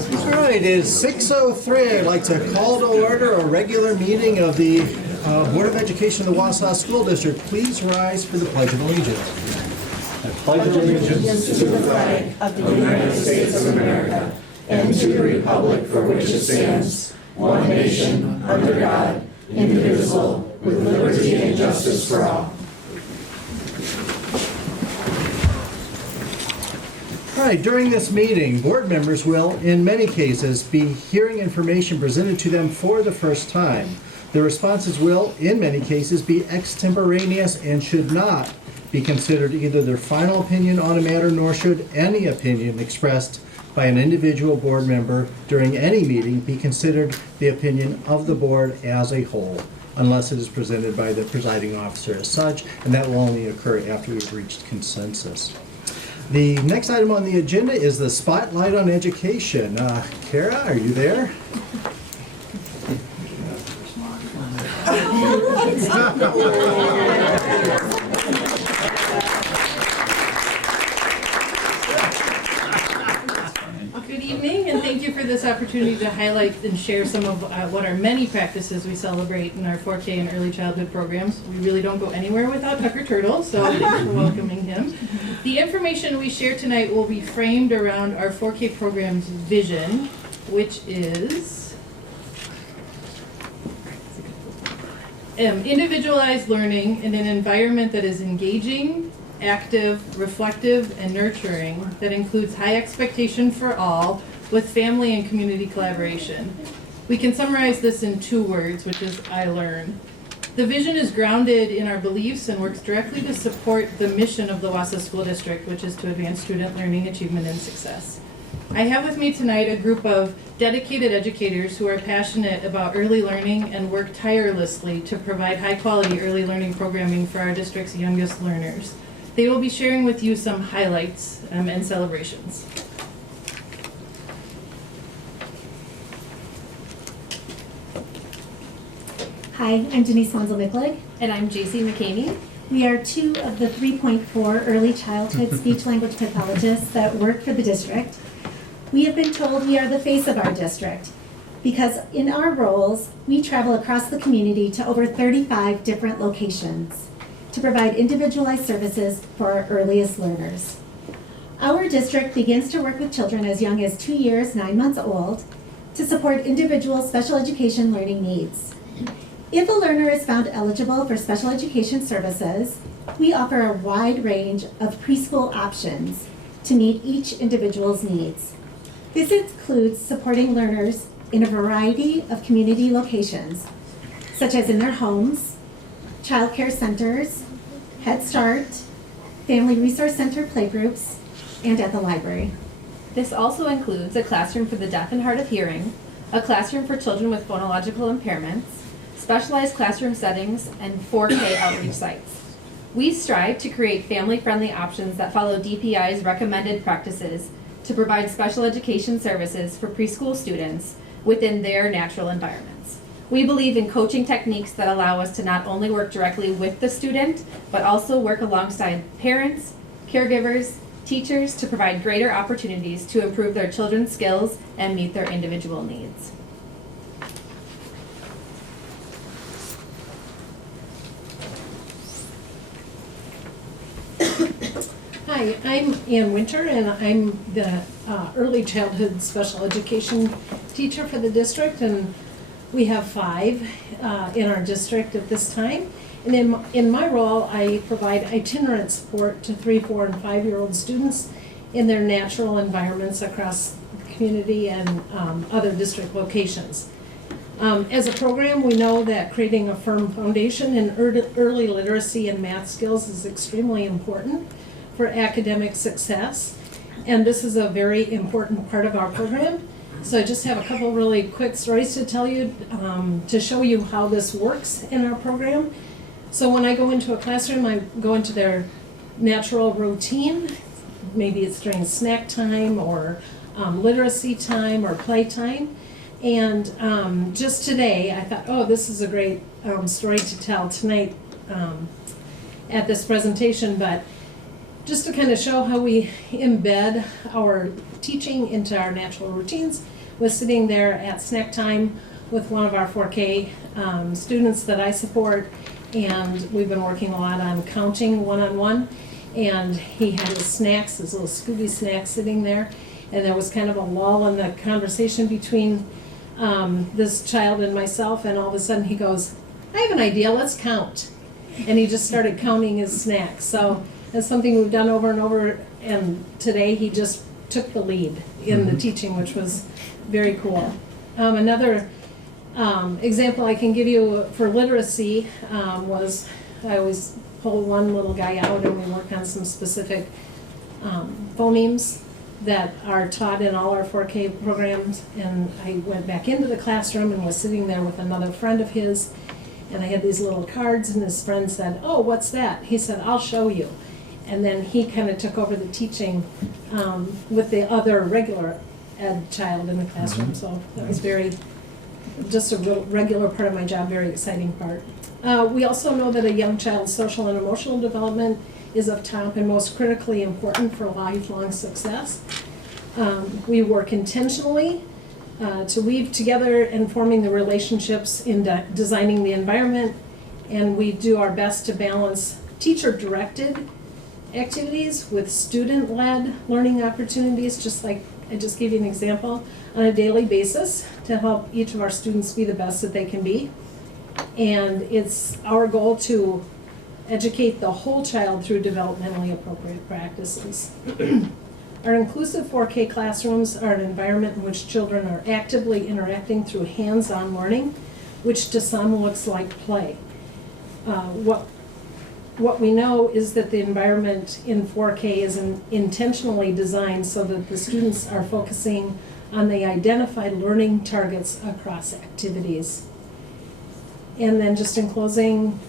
All right, it is 6:03. I'd like to call to order a regular meeting of the Board of Education of the Wausau School District. Please rise for the Pledge of Allegiance. I pledge allegiance to the flag of the United States of America and to the republic for which it stands, one nation, under God, indivisible, with liberty and justice for all. All right, during this meeting, board members will, in many cases, be hearing information presented to them for the first time. The responses will, in many cases, be extemporaneous and should not be considered either their final opinion on a matter, nor should any opinion expressed by an individual board member during any meeting be considered the opinion of the board as a whole, unless it is presented by the presiding officer as such, and that will only occur after we've reached consensus. The next item on the agenda is the Spotlight on Education. Kara, are you there? Good evening, and thank you for this opportunity to highlight and share some of what are many practices we celebrate in our 4K and early childhood programs. We really don't go anywhere without Tucker Turtle, so thanks for welcoming him. The information we share tonight will be framed around our 4K program's vision, which is individualized learning in an environment that is engaging, active, reflective, and nurturing, that includes high expectation for all with family and community collaboration. We can summarize this in 2 words, which is I learn. The vision is grounded in our beliefs and works directly to support the mission of the Wausau School District, which is to advance student learning, achievement, and success. I have with me tonight a group of dedicated educators who are passionate about early learning and work tirelessly to provide high-quality early learning programming for our district's youngest learners. They will be sharing with you some highlights and celebrations. Hi, I'm Denise Wanzel-Micklig. And I'm JC McCamey. We are 2 of the 3.4 early childhood speech-language pathologists that work for the district. We have been told we are the face of our district because in our roles, we travel across the community to over 35 different locations to provide individualized services for our earliest learners. Our district begins to work with children as young as 2 years, 9 months old to support individual special education learning needs. If a learner is found eligible for special education services, we offer a wide range of preschool options to meet each individual's needs. This includes supporting learners in a variety of community locations, such as in their homes, child care centers, Head Start, Family Resource Center playgroups, and at the library. This also includes a classroom for the deaf and hard of hearing, a classroom for children with phonological impairments, specialized classroom settings, and 4K outreach sites. We strive to create family-friendly options that follow DPI's recommended practices to provide special education services for preschool students within their natural environments. We believe in coaching techniques that allow us to not only work directly with the student, but also work alongside parents, caregivers, teachers to provide greater opportunities to improve their children's skills and meet their individual needs. Hi, I'm Ann Winter, and I'm the early childhood special education teacher for the district, and we have 5 in our district at this time. And in my role, I provide itinerant support to 3, 4, and 5-year-old students in their natural environments across the community and other district locations. As a program, we know that creating a firm foundation in early literacy and math skills is extremely important for academic success, and this is a very important part of our program. So I just have a couple really quick stories to tell you to show you how this works in our program. So when I go into a classroom, I go into their natural routine. Maybe it's during snack time or literacy time or play time. And just today, I thought, oh, this is a great story to tell tonight at this presentation. But just to kind of show how we embed our teaching into our natural routines, was sitting there at snack time with one of our 4K students that I support, and we've been working a lot on counting one-on-one, and he had his snacks, his little Scooby snacks sitting there, and there was kind of a lull in the conversation between this child and myself, and all of a sudden he goes, I have an idea, let's count. And he just started counting his snacks. So that's something we've done over and over, and today he just took the lead in the teaching, which was very cool. Another example I can give you for literacy was I always pull one little guy out and we work on some specific phonemes that are taught in all our 4K programs. And I went back into the classroom and was sitting there with another friend of his, and I had these little cards, and his friend said, oh, what's that? He said, I'll show you. And then he kind of took over the teaching with the other regular ed child in the classroom. So that was just a real regular part of my job, very exciting part. We also know that a young child's social and emotional development is of top and most critically important for lifelong success. We work intentionally to weave together and forming the relationships in designing the environment, and we do our best to balance teacher-directed activities with student-led learning opportunities, just like I just gave you an example, on a daily basis to help each of our students be the best that they can be. And it's our goal to educate the whole child through developmentally appropriate practices. Our inclusive 4K classrooms are an environment in which children are actively interacting through hands-on learning, which to some looks like play. What we know is that the environment in 4K is intentionally designed so that the students are focusing on the identified learning targets across activities. And then just in closing,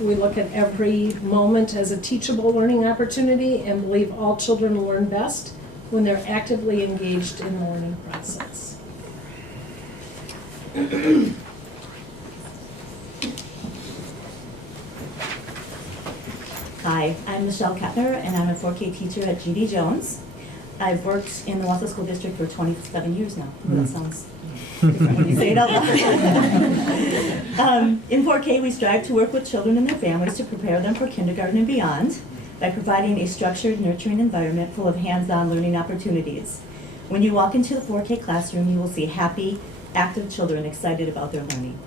we look at every moment as a teachable learning opportunity and believe all children learn best when they're actively engaged in the learning process. Hi, I'm Michelle Kettner, and I'm a 4K teacher at G.D. Jones. I've worked in the Wausau School District for 27 years now. That sounds different when you say it out loud. In 4K, we strive to work with children and their families to prepare them for kindergarten and beyond by providing a structured, nurturing environment full of hands-on learning opportunities. When you walk into the 4K classroom, you will see happy, active children excited about their learning.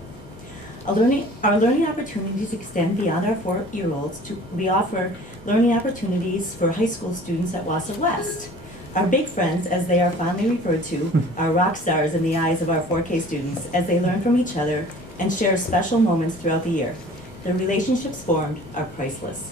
Our learning opportunities extend beyond our 4-year-olds. We offer learning opportunities for high school students at Wausau West. Our big friends, as they are fondly referred to, are rock stars in the eyes of our 4K students as they learn from each other and share special moments throughout the year. The relationships formed are priceless.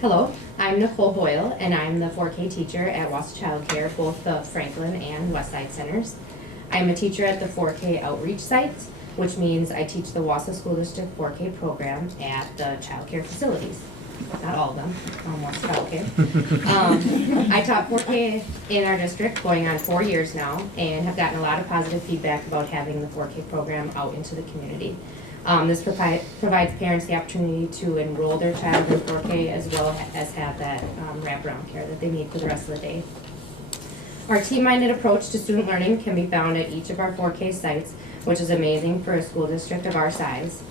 Hello, I'm Nicole Boyle, and I'm the 4K teacher at Wausau Child Care, both the Franklin and Westside Centers. I'm a teacher at the 4K outreach sites, which means I teach the Wausau School District 4K program at the child care facilities. Not all of them, Wausau Child Care. I taught 4K in our district going on 4 years now, and have gotten a lot of positive feedback about having the 4K program out into the community. This provides parents the opportunity to enroll their child in 4K as well as have that wraparound care that they need for the rest of the day. Our team-minded approach to student learning can be found at each of our 4K sites, which is amazing for a school district of our size.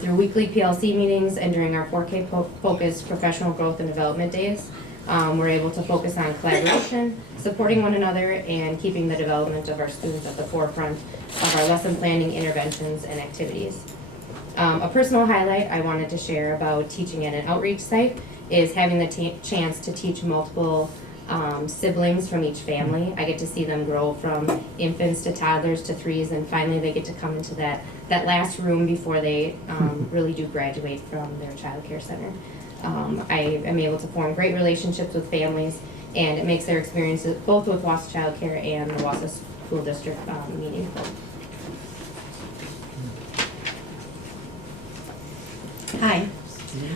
Through weekly PLC meetings and during our 4K focused professional growth and development days, we're able to focus on collaboration, supporting one another, and keeping the development of our students at the forefront of our lesson planning, interventions, and activities. A personal highlight I wanted to share about teaching at an outreach site is having the chance to teach multiple siblings from each family. I get to see them grow from infants to toddlers to 3s, and finally they get to come into that last room before they really do graduate from their child care center. I am able to form great relationships with families, and it makes their experiences both with Wausau Child Care and the Wausau School District meaningful. Hi,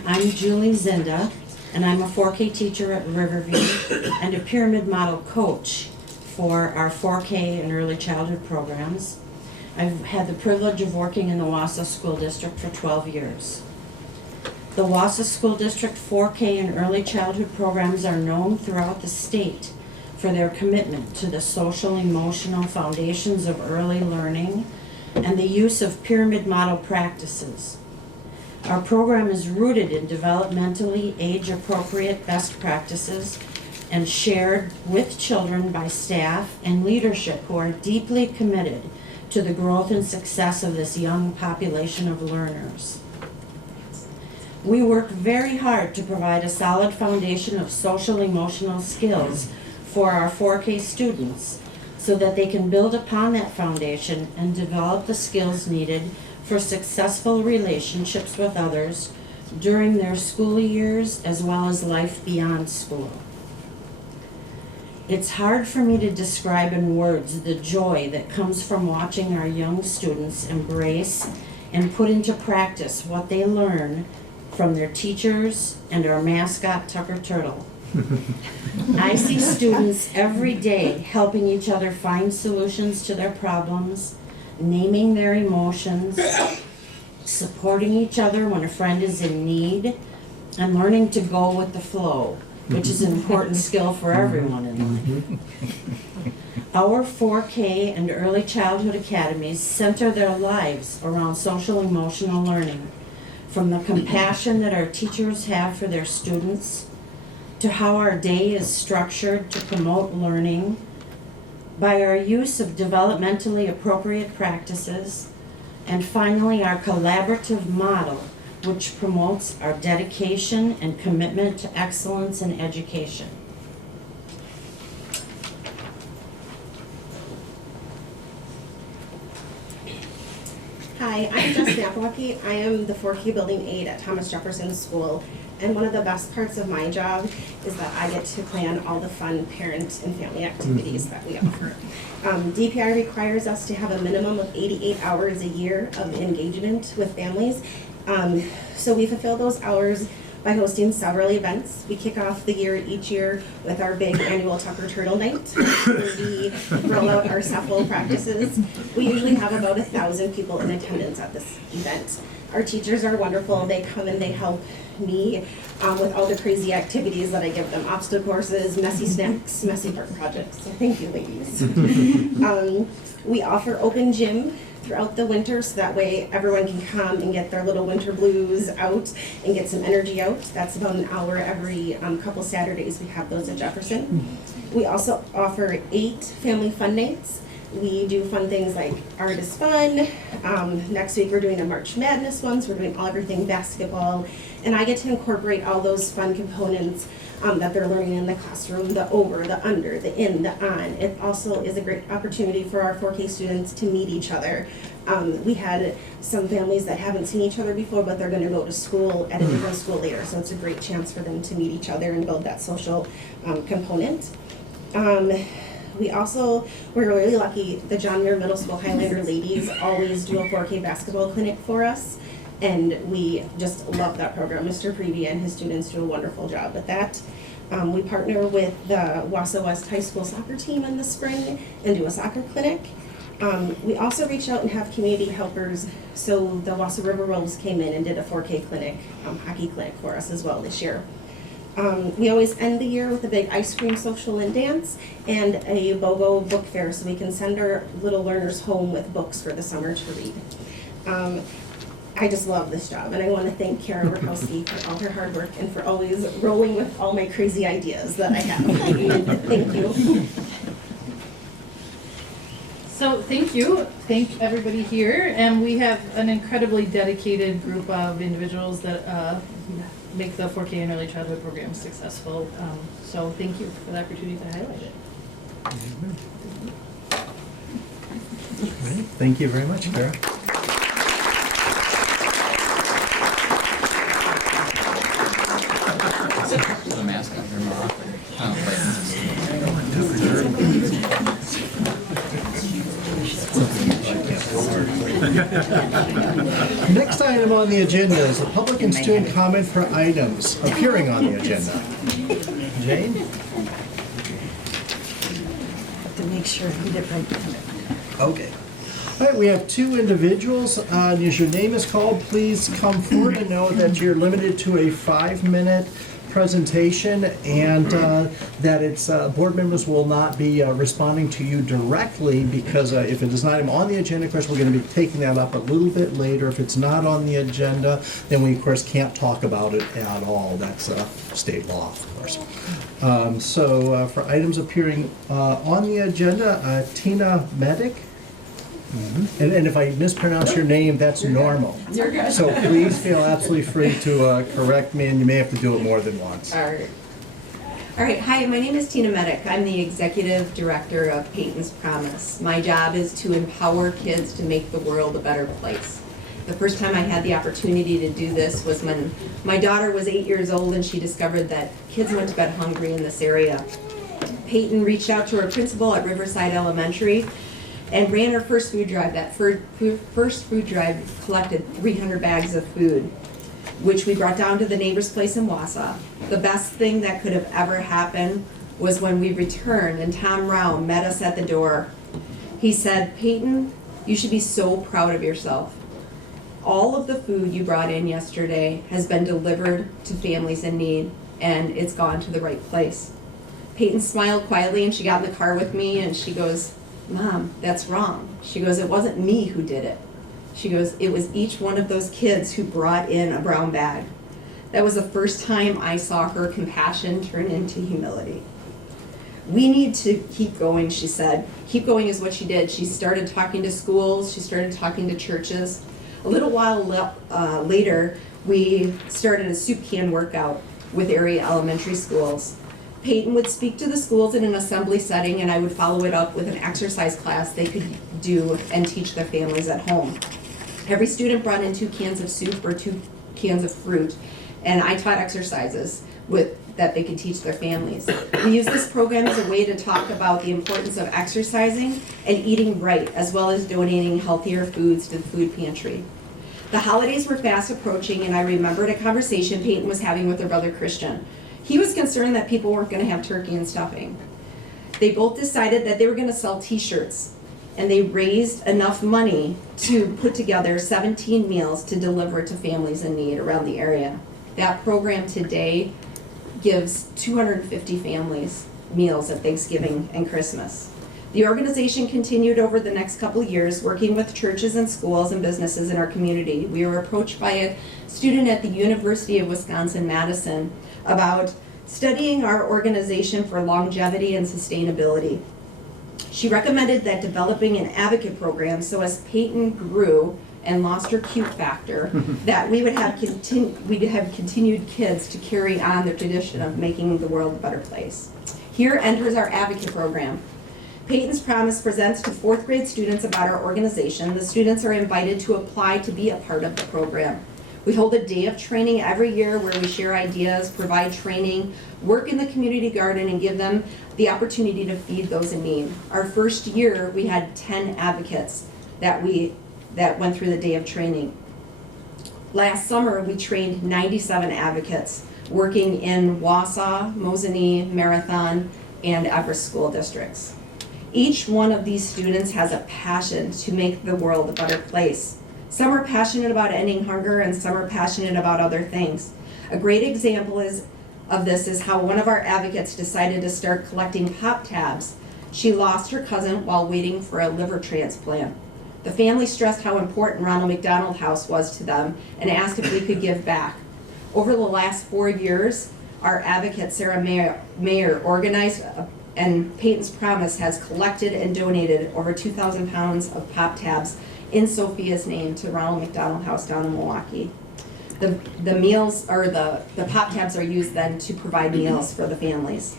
I'm Julie Zinda, and I'm a 4K teacher at Riverview and a pyramid model coach for our 4K and early childhood programs. I've had the privilege of working in the Wausau School District for 12 years. The Wausau School District 4K and early childhood programs are known throughout the state for their commitment to the social emotional foundations of early learning and the use of pyramid model practices. Our program is rooted in developmentally age-appropriate best practices and shared with children by staff and leadership who are deeply committed to the growth and success of this young population of learners. We work very hard to provide a solid foundation of social emotional skills for our 4K students so that they can build upon that foundation and develop the skills needed for successful relationships with others during their school years as well as life beyond school. It's hard for me to describe in words the joy that comes from watching our young students embrace and put into practice what they learn from their teachers and our mascot Tucker Turtle. I see students every day helping each other find solutions to their problems, naming their emotions, supporting each other when a friend is in need, and learning to go with the flow, which is an important skill for everyone in life. Our 4K and early childhood academies center their lives around social emotional learning, from the compassion that our teachers have for their students, to how our day is structured to promote learning, by our use of developmentally appropriate practices, and finally our collaborative model, which promotes our dedication and commitment to excellence in education. Hi, I'm Jess Napawaki. I am the 4K building aide at Thomas Jefferson School, and one of the best parts of my job is that I get to plan all the fun parent and family activities that we offer. DPI requires us to have a minimum of 88 hours a year of engagement with families, so we fulfill those hours by hosting several events. We kick off the year each year with our big annual Tucker Turtle Night, where we roll out our SEPHL practices. We usually have about 1,000 people in attendance at this event. Our teachers are wonderful. They come and they help me with all the crazy activities that I give them: obstacle courses, messy snacks, messy park projects. So thank you, ladies. We offer open gym throughout the winter, so that way everyone can come and get their little winter blues out and get some energy out. That's about an hour every couple Saturdays. We have those at Jefferson. We also offer 8 family fun nights. We do fun things like Art is Fun. Next week we're doing a March Madness one, so we're doing everything basketball. And I get to incorporate all those fun components that they're learning in the classroom: the over, the under, the in, the on. It also is a great opportunity for our 4K students to meet each other. We had some families that haven't seen each other before, but they're going to go to school at a different school later, so it's a great chance for them to meet each other and build that social component. We're really lucky. The John Muir Middle School Highlander ladies always do a 4K basketball clinic for us, and we just love that program. Mr. Prevey and his students do a wonderful job with that. We partner with the Wausau West High School soccer team in the spring and do a soccer clinic. We also reach out and have community helpers. So the Wausau River Wolves came in and did a 4K clinic, hockey clinic for us as well this year. We always end the year with a big ice cream social and dance and a BOGO book fair, so we can send our little learners home with books for the summer to read. I just love this job, and I want to thank Kara Rakowski for all her hard work and for always rolling with all my crazy ideas that I have. Thank you. So thank you. Thank everybody here. And we have an incredibly dedicated group of individuals that make the 4K and early childhood program successful. So thank you for the opportunity to highlight it. Thank you very much, Kara. The mascot for Morocco. Next item on the agenda is a public and student comment for items appearing on the agenda. Jane? To make sure I read it right. Okay. All right, we have two individuals. As your name is called, please come forward and know that you're limited to a 5-minute presentation and that it's board members will not be responding to you directly because if it is not even on the agenda, of course, we're going to be taking that up a little bit later. If it's not on the agenda, then we, of course, can't talk about it at all. That's state law, of course. So for items appearing on the agenda, Tina Medic. And if I mispronounce your name, that's normal. You're good. So please feel absolutely free to correct me, and you may have to do it more than once. All right. Hi, my name is Tina Medic. I'm the Executive Director of Peyton's Promise. My job is to empower kids to make the world a better place. The first time I had the opportunity to do this was when my daughter was 8 years old and she discovered that kids went to bed hungry in this area. Peyton reached out to her principal at Riverside Elementary and ran her first food drive. That first food drive collected 300 bags of food, which we brought down to the neighbor's place in Wausau. The best thing that could have ever happened was when we returned and Tom Rao met us at the door. He said, "Peyton, you should be so proud of yourself. All of the food you brought in yesterday has been delivered to families in need, and it's gone to the right place." Peyton smiled quietly and she got in the car with me and she goes, "Mom, that's wrong." She goes, "It wasn't me who did it." She goes, "It was each one of those kids who brought in a brown bag." That was the first time I saw her compassion turn into humility. "We need to keep going," she said. Keep going is what she did. She started talking to schools, she started talking to churches. A little while later, we started a soup can workout with area elementary schools. Peyton would speak to the schools in an assembly setting and I would follow it up with an exercise class they could do and teach their families at home. Every student brought in 2 cans of soup or 2 cans of fruit, and I taught exercises that they could teach their families. We use this program as a way to talk about the importance of exercising and eating right, as well as donating healthier foods to the food pantry. The holidays were fast approaching, and I remembered a conversation Peyton was having with her brother Christian. He was concerned that people weren't going to have turkey and stuffing. They both decided that they were going to sell t-shirts, and they raised enough money to put together 17 meals to deliver to families in need around the area. That program today gives 250 families meals at Thanksgiving and Christmas. The organization continued over the next couple of years, working with churches and schools and businesses in our community. We were approached by a student at the University of Wisconsin-Madison about studying our organization for longevity and sustainability. She recommended that developing an advocate program so as Peyton grew and lost her cute factor, that we'd have continued kids to carry on the tradition of making the world a better place. Here enters our advocate program. Peyton's Promise presents to 4th grade students about our organization. The students are invited to apply to be a part of the program. We hold a day of training every year where we share ideas, provide training, work in the community garden, and give them the opportunity to feed those in need. Our first year, we had 10 advocates that went through the day of training. Last summer, we trained 97 advocates working in Wausau, Mosinee, Marathon, and Everest school districts. Each one of these students has a passion to make the world a better place. Some are passionate about ending hunger and some are passionate about other things. A great example of this is how one of our advocates decided to start collecting pop tabs. She lost her cousin while waiting for a liver transplant. The family stressed how important Ronald McDonald House was to them and asked if we could give back. Over the last 4 years, our advocate Sarah Mayer organized and Peyton's Promise has collected and donated over 2,000 pounds of pop tabs in Sophia's name to Ronald McDonald House down in Milwaukee. The meals, or the pop tabs, are used then to provide meals for the families.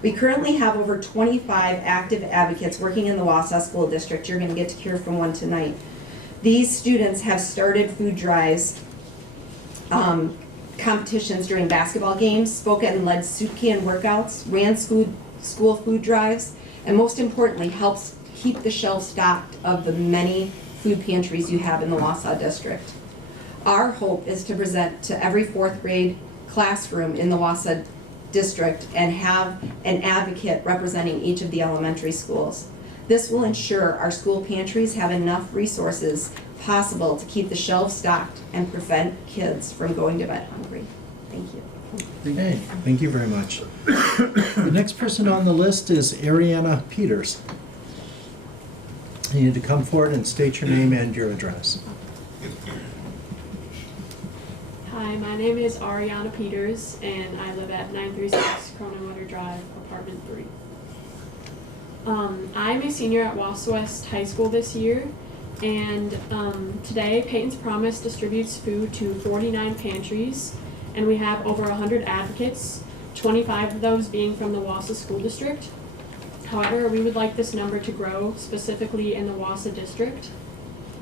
We currently have over 25 active advocates working in the Wausau School District. You're going to get to hear from one tonight. These students have started food drives, competitions during basketball games, spoke and led soup can workouts, ran school food drives, and most importantly, helps keep the shelves stocked of the many food pantries you have in the Wausau district. Our hope is to present to every 4th grade classroom in the Wausau district and have an advocate representing each of the elementary schools. This will ensure our school pantries have enough resources possible to keep the shelves stocked and prevent kids from going to bed hungry. Thank you. Okay, thank you very much. The next person on the list is Ariana Peters. You need to come forward and state your name and your address. Hi, my name is Ariana Peters, and I live at 936 Cronenwater Drive, apartment 3. I'm a senior at Wausau West High School this year, and today Peyton's Promise distributes food to 49 pantries, and we have over 100 advocates, 25 of those being from the Wausau School District. However, we would like this number to grow, specifically in the Wausau District.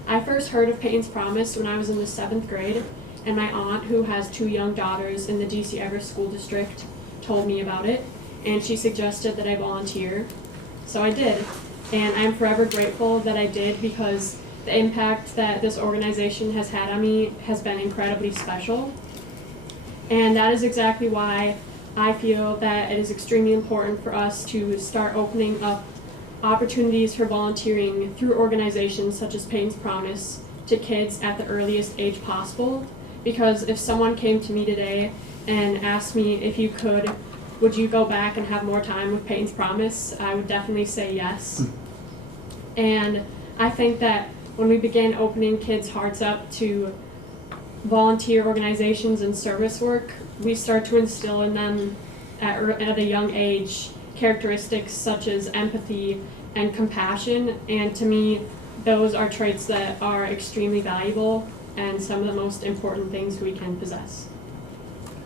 I first heard of Peyton's Promise when I was in the 7th grade, and my aunt, who has 2 young daughters in the DC Everest School District, told me about it, and she suggested that I volunteer. So I did, and I'm forever grateful that I did, because the impact that this organization has had on me has been incredibly special. And that is exactly why I feel that it is extremely important for us to start opening up opportunities for volunteering through organizations such as Peyton's Promise to kids at the earliest age possible. Because if someone came to me today and asked me if you could, would you go back and have more time with Peyton's Promise, I would definitely say yes. And I think that when we begin opening kids' hearts up to volunteer organizations and service work, we start to instill in them at a young age characteristics such as empathy and compassion, and to me those are traits that are extremely valuable and some of the most important things we can possess.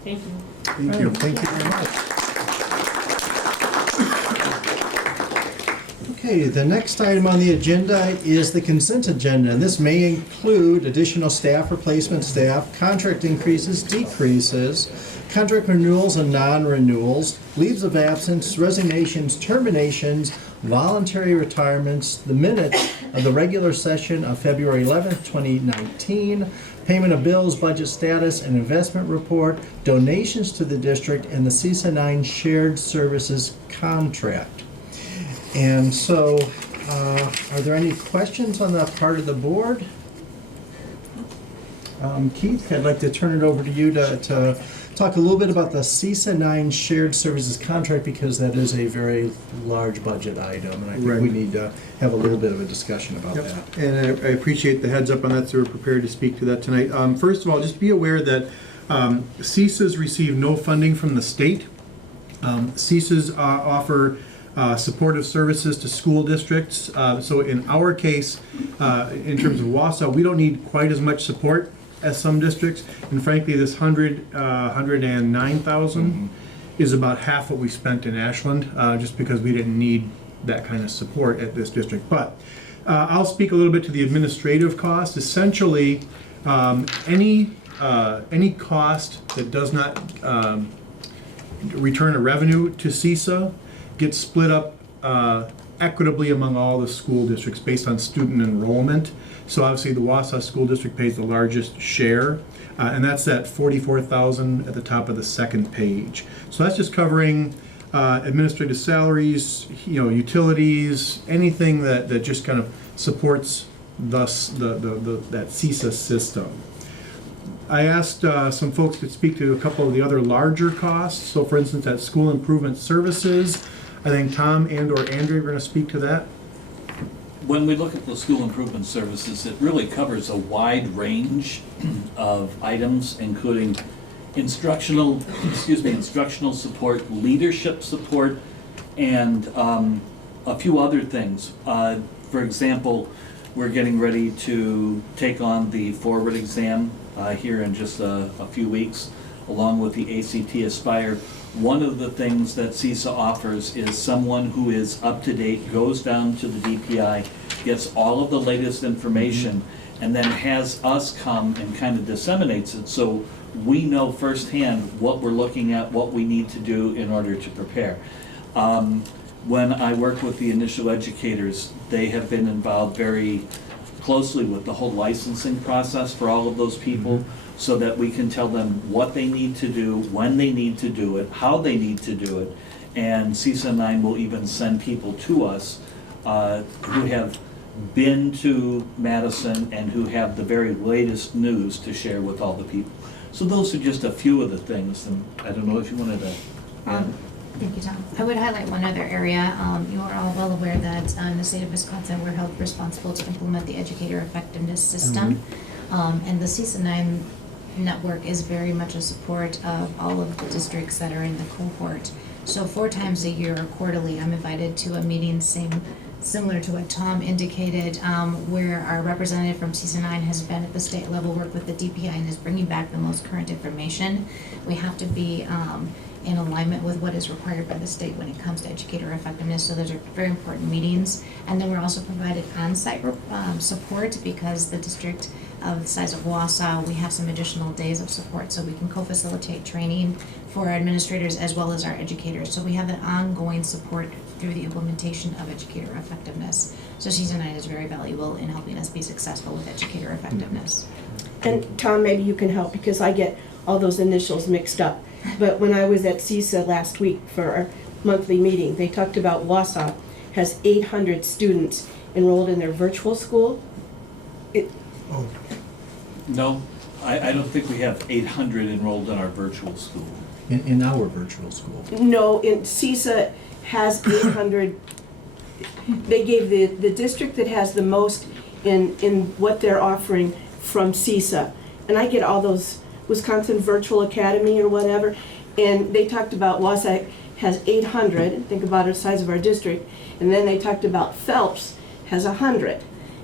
Thank you. Thank you. Thank you very much. Okay, the next item on the agenda is the consent agenda, and this may include additional staff replacement staff, contract increases, decreases, contract renewals and non-renewals, leaves of absence, resignations, terminations, voluntary retirements, the minutes of the regular session of February 11th, 2019, payment of bills, budget status, and investment report, donations to the district, and the CISA 9 shared services contract. And so, are there any questions on that part of the board? Keith, I'd like to turn it over to you to talk a little bit about the CISA 9 shared services contract, because that is a very large budget item, and I think we need to have a little bit of a discussion about that. And I appreciate the heads up on that, so we're prepared to speak to that tonight. First of all, just be aware that CISAs receive no funding from the state. CISAs offer supportive services to school districts. So in our case, in terms of Wausau, we don't need quite as much support as some districts. And frankly, this $109,000 is about half what we spent in Ashland, just because we didn't need that kind of support at this district. But I'll speak a little bit to the administrative cost. Essentially, any cost that does not return a revenue to CISA gets split up equitably among all the school districts based on student enrollment. So obviously the Wausau School District pays the largest share, and that's that $44,000 at the top of the second page. So that's just covering administrative salaries, utilities, anything that just kind of supports that CISA system. I asked some folks to speak to a couple of the other larger costs. So for instance, at school improvement services, I think Tom and or Andrew are going to speak to that. When we look at the school improvement services, it really covers a wide range of items, including instructional support, leadership support, and a few other things. For example, we're getting ready to take on the forward exam here in just a few weeks, along with the ACT Aspire. One of the things that CISA offers is someone who is up to date, goes down to the DPI, gets all of the latest information, and then has us come and kind of disseminates it, so we know firsthand what we're looking at, what we need to do in order to prepare. When I work with the initial educators, they have been involved very closely with the whole licensing process for all of those people, so that we can tell them what they need to do, when they need to do it, how they need to do it, and CISA 9 will even send people to us who have been to Madison and who have the very latest news to share with all the people. So those are just a few of the things, and I don't know if you wanted to add. Thank you, Tom. I would highlight one other area. You are all well aware that in the state of Wisconsin, we're held responsible to implement the educator effectiveness system. And the CISA 9 network is very much a support of all of the districts that are in the cohort. So 4 times a year or quarterly, I'm invited to a meeting similar to what Tom indicated, where our representative from CISA 9 has been at the state level, work with the DPI, and is bringing back the most current information. We have to be in alignment with what is required by the state when it comes to educator effectiveness. So those are very important meetings. And then we're also provided on-site support because the district of the size of Wausau, we have some additional days of support so we can co-facilitate training for our administrators as well as our educators. So we have an ongoing support through the implementation of educator effectiveness. So CISA 9 is very valuable in helping us be successful with educator effectiveness. And Tom, maybe you can help because I get all those initials mixed up. But when I was at CISA last week for our monthly meeting, they talked about Wausau has 800 students enrolled in their virtual school. No, I don't think we have 800 enrolled in our virtual school. In our virtual school. No, in CISA has 800. They gave the district that has the most in what they're offering from CISA. And I get all those Wisconsin Virtual Academy or whatever, and they talked about Wausau has 800, think about the size of our district, and then they talked about Phelps has 100,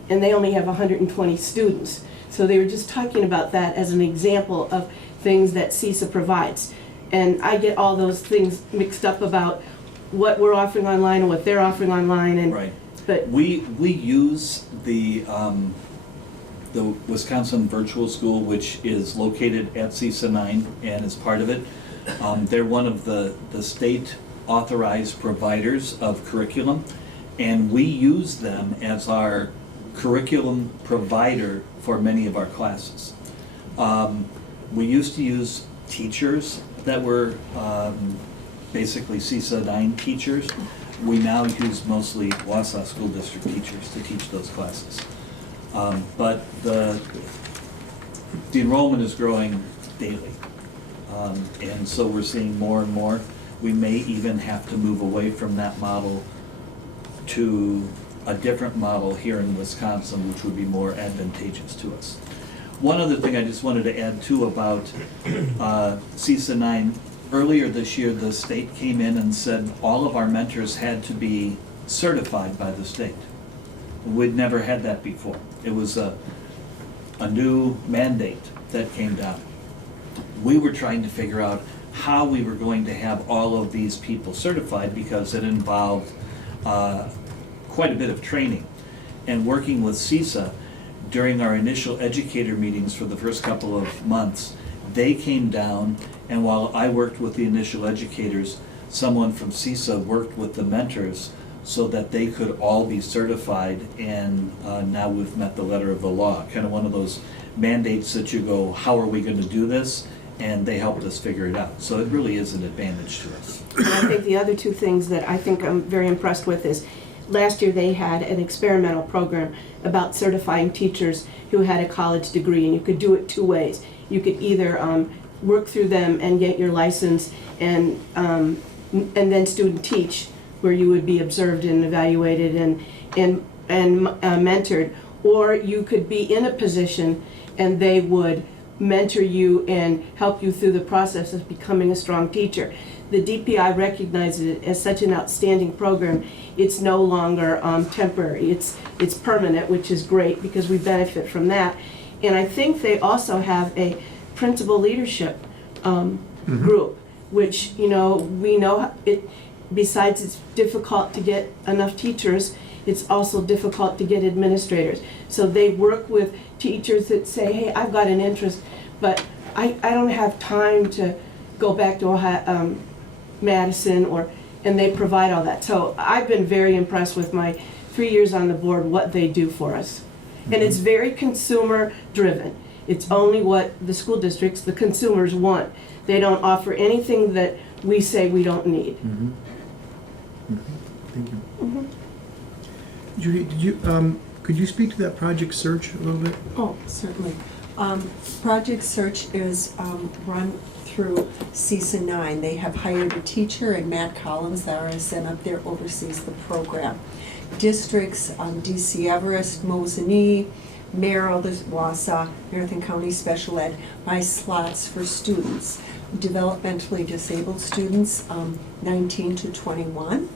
and they only have 120 students. So they were just talking about that as an example of things that CISA provides. And I get all those things mixed up about what we're offering online and what they're offering online. And right. But we use the Wisconsin Virtual School, which is located at CISA 9 and is part of it. They're one of the state authorized providers of curriculum, and we use them as our curriculum provider for many of our classes. We used to use teachers that were basically CISA 9 teachers. We now use mostly Wausau School District teachers to teach those classes. But the enrollment is growing daily. And so we're seeing more and more. We may even have to move away from that model to a different model here in Wisconsin, which would be more advantageous to us. One other thing I just wanted to add too about CISA 9. Earlier this year, the state came in and said all of our mentors had to be certified by the state. We'd never had that before. It was a new mandate that came down. We were trying to figure out how we were going to have all of these people certified because it involved quite a bit of training. And working with CISA during our initial educator meetings for the first couple of months, they came down, and while I worked with the initial educators, someone from CISA worked with the mentors so that they could all be certified, and now we've met the letter of the law. Kind of one of those mandates that you go, how are we going to do this? And they helped us figure it out. So it really is an advantage to us. And I think the other two things that I think I'm very impressed with is last year they had an experimental program about certifying teachers who had a college degree, and you could do it 2 ways. You could either work through them and get your license and then student teach, where you would be observed and evaluated and mentored, or you could be in a position and they would mentor you and help you through the process of becoming a strong teacher. The DPI recognizes it as such an outstanding program. It's no longer temporary. It's permanent, which is great because we benefit from that. And I think they also have a principal leadership group, which, you know, we know it. Besides, it's difficult to get enough teachers. It's also difficult to get administrators. So they work with teachers that say, hey, I've got an interest, but I don't have time to go back to Madison, and they provide all that. So I've been very impressed with my 3 years on the board, what they do for us. And it's very consumer driven. It's only what the school districts, the consumers want. They don't offer anything that we say we don't need. Thank you. Judy, could you speak to that Project Search a little bit? Oh, certainly. Project Search is run through CISA 9. They have hired a teacher, and Matt Collins, the RSN up there, oversees the program. Districts, DC Everest, Mosinee, Merrill, Wausau, Marathon County Special Ed, buy slots for students, developmentally disabled students, 19 to 21.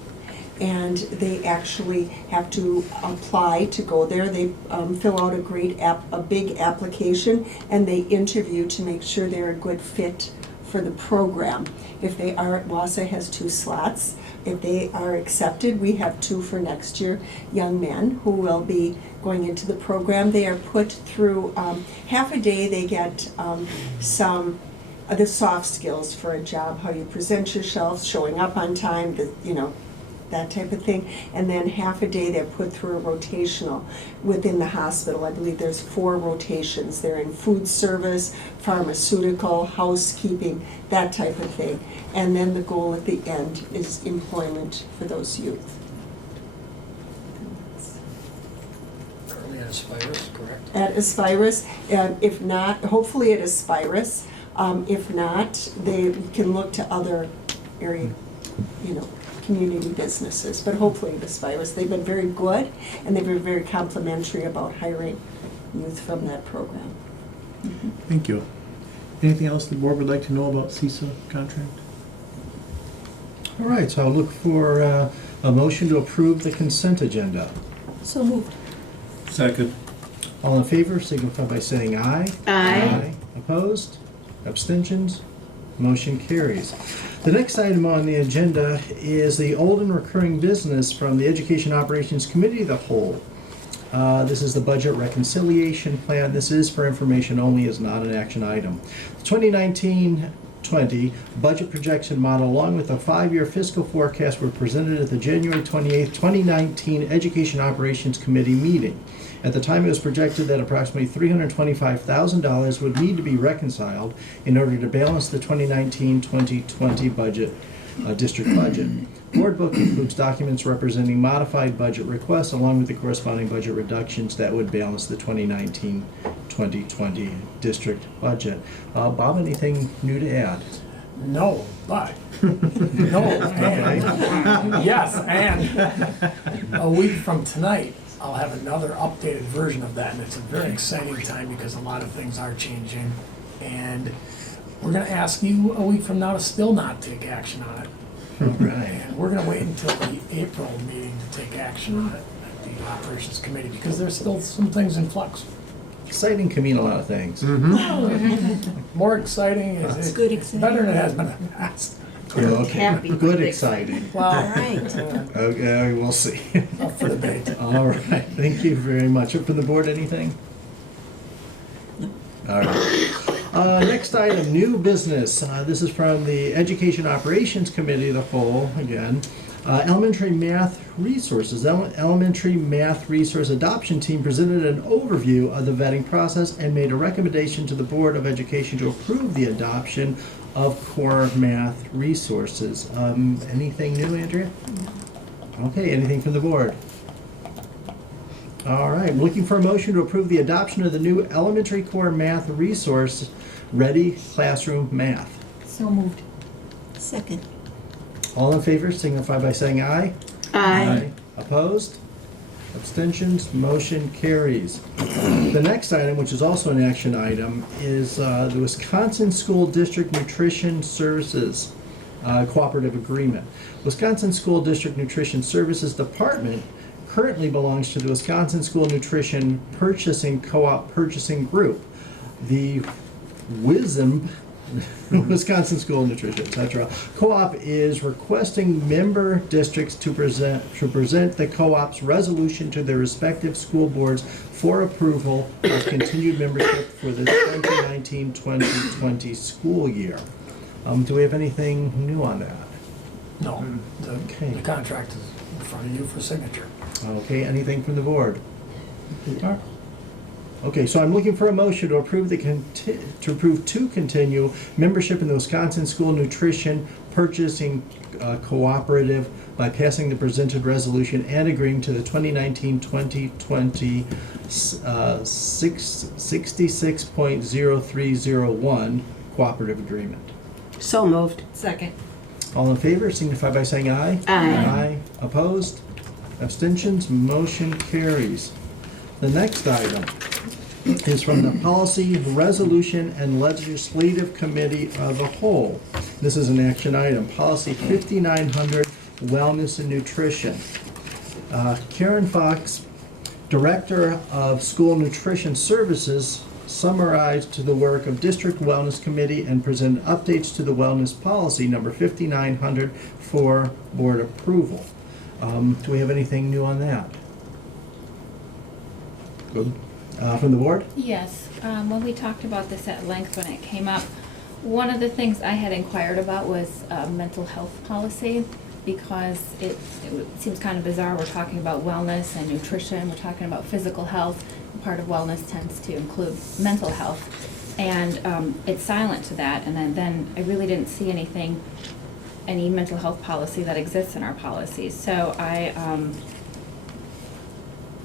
And they actually have to apply to go there. They fill out a big application, and they interview to make sure they're a good fit for the program. If they are, Wausau has 2 slots. If they are accepted, we have 2 for next year, young men who will be going into the program. They are put through half a day. They get some of the soft skills for a job, how you present yourself, showing up on time, that type of thing. And then half a day they're put through a rotational within the hospital. I believe there's 4 rotations. They're in food service, pharmaceutical, housekeeping, that type of thing. And then the goal at the end is employment for those youth. Currently at Aspirus, correct? At Aspirus, if not, hopefully at Aspirus. If not, they can look to other area, community businesses, but hopefully at Aspirus. They've been very good, and they've been very complimentary about hiring youth from that program. Thank you. Anything else the board would like to know about CISA contract? All right, so I'll look for a motion to approve the consent agenda. So moved. Second. All in favor signify by saying aye. Aye. Opposed? Abstentions? Motion carries. The next item on the agenda is the old and recurring business from the Education Operations Committee of the Whole. This is the budget reconciliation plan. This is for information only, is not an action item. The 2019-20 budget projection model along with a 5-year fiscal forecast were presented at the January 28th, 2019 Education Operations Committee meeting. At the time, it was projected that approximately $325,000 would need to be reconciled in order to balance the 2019-2020 budget, district budget. Board book includes documents representing modified budget requests along with the corresponding budget reductions that would balance the 2019-2020 district budget. Bob, anything new to add? No, but, yes, and a week from tonight, I'll have another updated version of that, and it's a very exciting time because a lot of things are changing. And we're gonna ask you a week from now to still not take action on it. All right. And we're gonna wait until the April meeting to take action on it at the Operations Committee, because there's still some things in flux. Exciting can mean a lot of things. More exciting It's is good exciting. better than it has been in the past. Okay, Happy, good big exciting. Well, right. Okay, we'll see. up for debate. All right, thank you very much. Up from the board, anything? All right. Next item, new business. This is from the Education Operations Committee of the Whole, again. Elementary Math Resources. Elementary Math Resource Adoption Team presented an overview of the vetting process and made a recommendation to the Board of Education to approve the adoption of core math resources. Anything new, Andrea? No. Okay, anything from the board? All right, looking for a motion to approve the adoption of the new elementary core math resource, Ready Classroom Math. So moved. Second. All in favor signify by saying aye. Aye. Opposed? Abstentions? Motion carries. The next item, which is also an action item, is the Wisconsin School District Nutrition Services Cooperative Agreement. Wisconsin School District Nutrition Services Department currently belongs to the Wisconsin School Nutrition Purchasing Co-op Purchasing Group. The WISM, Wisconsin School Nutrition, etc. Co-op is requesting member districts to present the co-op's resolution to their respective school boards for approval of continued membership for the 2019-2020 school year. Do we have anything new on that? No, Okay. the contract is in front of you for signature. Okay, anything from the board? Okay, so I'm looking for a motion to approve to continue membership in the Wisconsin School Nutrition purchasing cooperative by passing the presented resolution and agreeing to the 2019-2020 66.0301 cooperative agreement. So moved. Second. All in favor signify by saying aye. Aye. Opposed? Abstentions? Motion carries. The next item is from the Policy, Resolution, and Legislative Committee of the Whole. This is an action item. Policy 5900, Wellness and Nutrition. Karen Fox, Director of School Nutrition Services, summarized the work of District Wellness Committee and presented updates to the Wellness Policy number 5900 for board approval. Do we have anything new on that? Good. From the board? Yes, when we talked about this at length when it came up, one of the things I had inquired about was mental health policy, because it seems kind of bizarre. We're talking about wellness and nutrition, we're talking about physical health. Part of wellness tends to include mental health, and it's silent to that. And then I really didn't see any mental health policy that exists in our policies. So I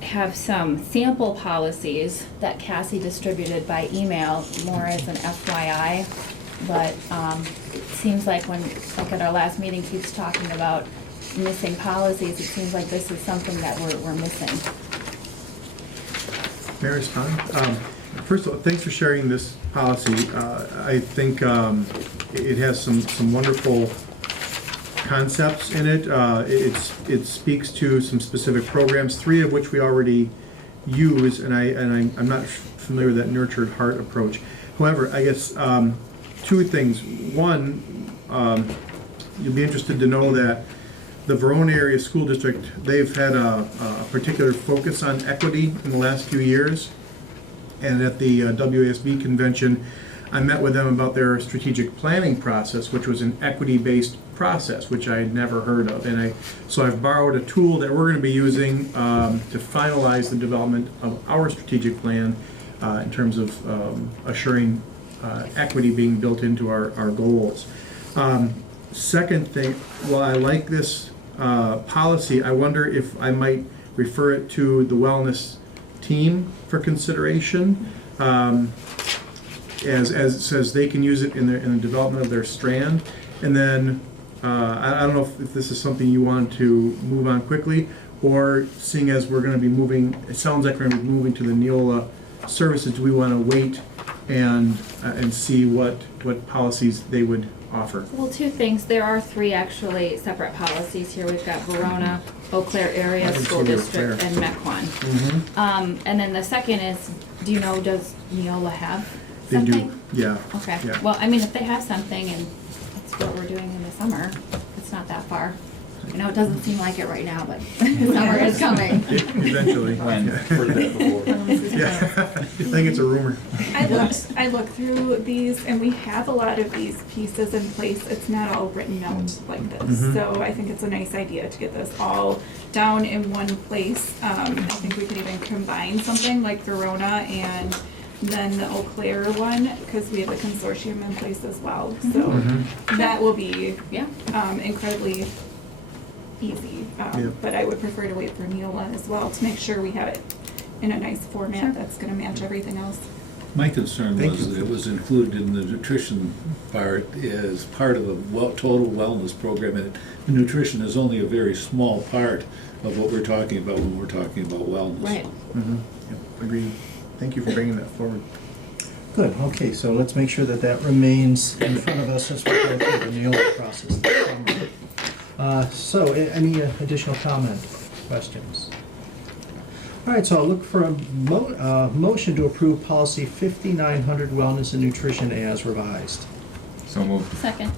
have some sample policies that Cassie distributed by email, more as an FYI, but it seems like like at our last meeting, keeps talking about missing policies. It seems like this is something that we're missing. May I respond? First of all, thanks for sharing this policy. I think it has some wonderful concepts in it. It speaks to some specific programs, 3 of which we already use, and I'm not familiar with that nurtured heart approach. However, I guess 2 things. One, you'll be interested to know that the Verona Area School District, they've had a particular focus on equity in the last few years. And at the WASB convention, I met with them about their strategic planning process, which was an equity-based process, which I had never heard of. And so I've borrowed a tool that we're going to be using to finalize the development of our strategic plan in terms of assuring equity being built into our goals. Second thing, while I like this policy, I wonder if I might refer it to the wellness team for consideration. As it says, they can use it in the development of their strand. And then I don't know if this is something you want to move on quickly, or seeing as we're going to be moving, it sounds like we're going to be moving to the Neola services, do we want to wait and see what policies they would offer? Well, 2 things. There are 3 actually separate policies here. We've got Verona, Eau Claire Area School District, and Mequon. And then the second is, do you know, does Neola have something? They do, yeah. Okay. Yeah. Well, I mean, if they have something, and that's what we're doing in the summer, it's not that far. I know it doesn't seem like it right now, but summer is coming. Eventually. When? Yeah. Heard that before. Yeah. I think it's a rumor. I looked through these, and we have a lot of these pieces in place. It's not all written out like this. So I think it's a nice idea to get this all down in one place. I think we could even combine something like Verona and then the Eau Claire one, because we have a consortium in place as well. So that will be incredibly easy. But I would prefer to wait for Neola as well to make sure we have it in a nice format that's going to match everything else. My concern was that it was included in the nutrition part as part of the total wellness program, and nutrition is only a very small part of what we're talking about when we're talking about wellness. Right. Yep, agreed. Thank you for bringing that forward. Good, okay, so let's make sure that remains in front of us as we go through the Neola process. So, any additional comment, questions? All right, so I'll look for a motion to approve policy 5900 wellness and nutrition as revised. So moved. Second.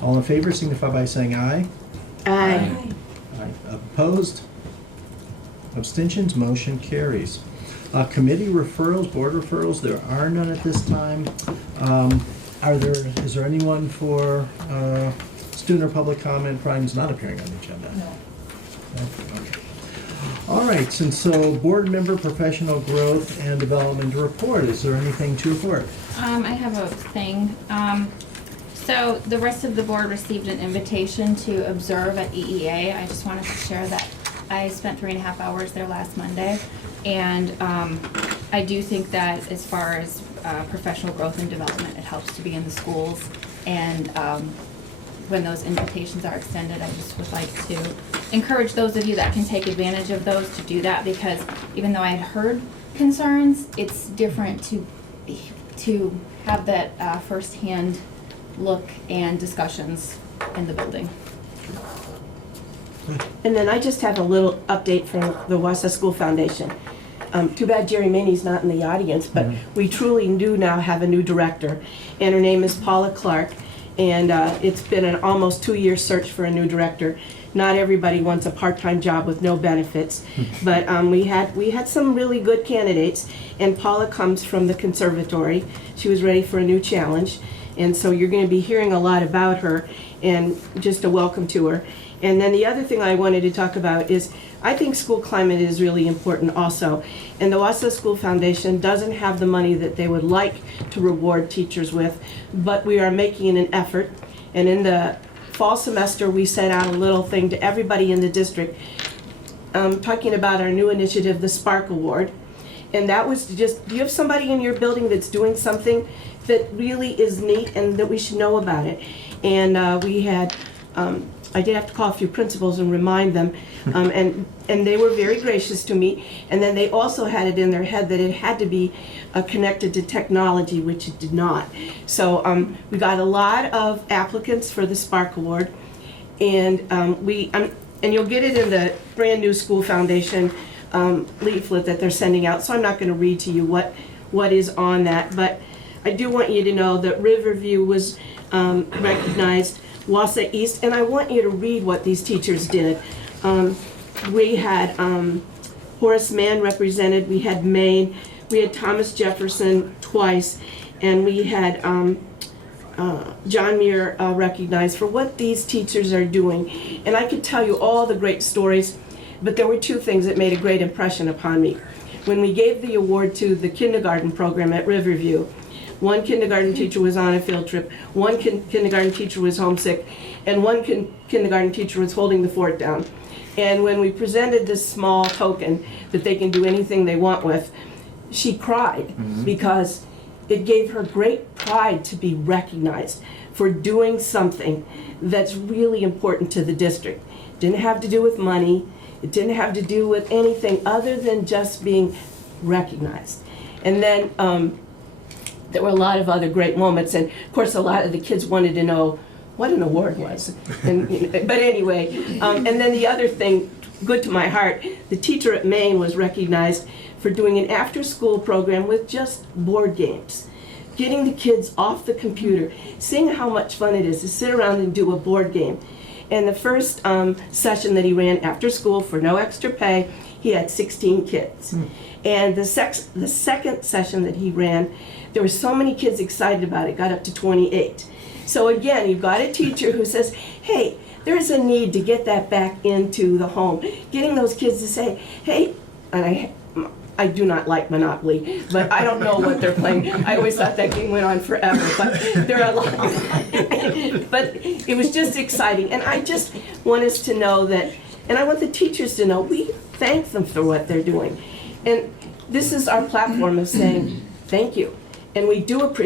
All in favor signify by saying aye. Aye. Aye. Opposed? Abstentions? Motion carries. Committee referrals, board referrals, there are none at this time. Is there anyone for student or public comment? Brian's not appearing on the agenda. No. Okay. All right, and so board member professional growth and development report. Is there anything to report? I have a thing. So the rest of the board received an invitation to observe at EEA. I just wanted to share that I spent 3.5 hours there last Monday. And I do think that as far as professional growth and development, it helps to be in the schools. And when those invitations are extended, I just would like to encourage those of you that can take advantage of those to do that, because even though I had heard concerns, it's different to have that firsthand look and discussions in the building. And then I just have a little update from the Wausau School Foundation. Too bad Jerry Maney's not in the audience, but we truly do now have a new director, and her name is Paula Clark, and it's been an almost 2-year search for a new director. Not everybody wants a part-time job with no benefits, but we had some really good candidates, and Paula comes from the conservatory. She was ready for a new challenge, and so you're going to be hearing a lot about her, and just a welcome to her. And then the other thing I wanted to talk about is I think school climate is really important also. And the Wausau School Foundation doesn't have the money that they would like to reward teachers with, but we are making an effort. And in the fall semester, we sent out a little thing to everybody in the district talking about our new initiative, the Spark Award. And that was just, do you have somebody in your building that's doing something that really is neat and that we should know about it? And we had, I did have to call a few principals and remind them, and they were very gracious to me. And then they also had it in their head that it had to be connected to technology, which it did not. So we got a lot of applicants for the Spark Award, and and you'll get it in the brand new School Foundation leaflet that they're sending out. So I'm not going to read to you what is on that, but I do want you to know that Riverview was recognized, Wausau East, and I want you to read what these teachers did. We had Horace Mann represented, we had Maine, we had Thomas Jefferson twice, and we had John Muir recognized for what these teachers are doing. And I could tell you all the great stories, but there were 2 things that made a great impression upon me. When we gave the award to the kindergarten program at Riverview, one kindergarten teacher was on a field trip, one kindergarten teacher was homesick, and one kindergarten teacher was holding the fort down. And when we presented this small token that they can do anything they want with, she cried because it gave her great pride to be recognized for doing something that's really important to the district. It didn't have to do with money, it didn't have to do with anything other than just being recognized. And then there were a lot of other great moments, and of course a lot of the kids wanted to know what an award was. But anyway, and then the other thing, good to my heart, the teacher at Maine was recognized for doing an after-school program with just board games. Getting the kids off the computer, seeing how much fun it is to sit around and do a board game. And the first session that he ran after school for no extra pay, he had 16 kids. And the second session that he ran, there were so many kids excited about it, got up to 28. So again, you've got a teacher who says, hey, there's a need to get that back into the home. Getting those kids to say, hey, and I do not like Monopoly, but I don't know what they're playing. I always thought that game went on forever, but there are a lot. But it was just exciting, and I just want us to know that, and I want the teachers to know, we thank them for what they're doing. And this is our platform of saying thank you, and we do appreciate